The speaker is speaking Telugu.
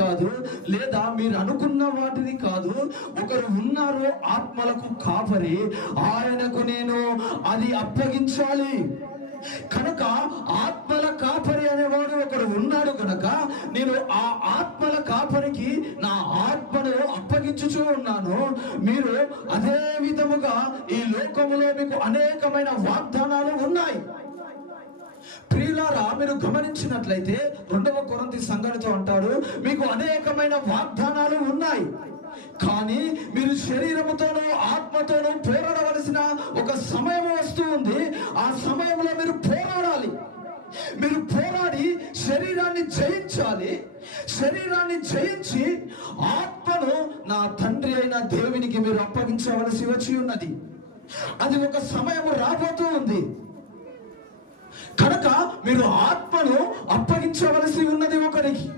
కాదు, లేదా మీరు అనుకున్న వాటిని కాదు. ఒకరు ఉన్నారు ఆత్మలకు కాపరి, ఆయనకు నేను అది అప్పగించాలి. కనుక ఆత్మల కాపరి అనేవాడు ఒకడు ఉన్నాడు కనుక నేను ఆ ఆత్మల కాపరికి నా ఆత్మను అప్పగించుచూ ఉన్నాను. మీరు అదే విధముగా ఈ లోకములో మీకు అనేకమైన వాగ్దానాలు ఉన్నాయి. ప్రియులారా, మీరు గమనించినట్లయితే 2వ కొరింథీ సంఘంతో అంటాడు, మీకు అనేకమైన వాగ్దానాలు ఉన్నాయి, కానీ మీరు శరీరముతోనూ ఆత్మతోనూ పోరాడవలసిన ఒక సమయం వస్తూ ఉంది. ఆ సమయంలో మీరు పోరాడాలి. మీరు పోరాడి శరీరాన్ని జయించాలి. శరీరాన్ని జయించి ఆత్మను నా తండ్రి అయిన దేవునికి మీరు అప్పగించవలసి వచ్చి ఉన్నది. అది ఒక సమయం రాబోతూ ఉంది కనుక మీరు ఆత్మను అప్పగించవలసి ఉన్నది ఒకరికి.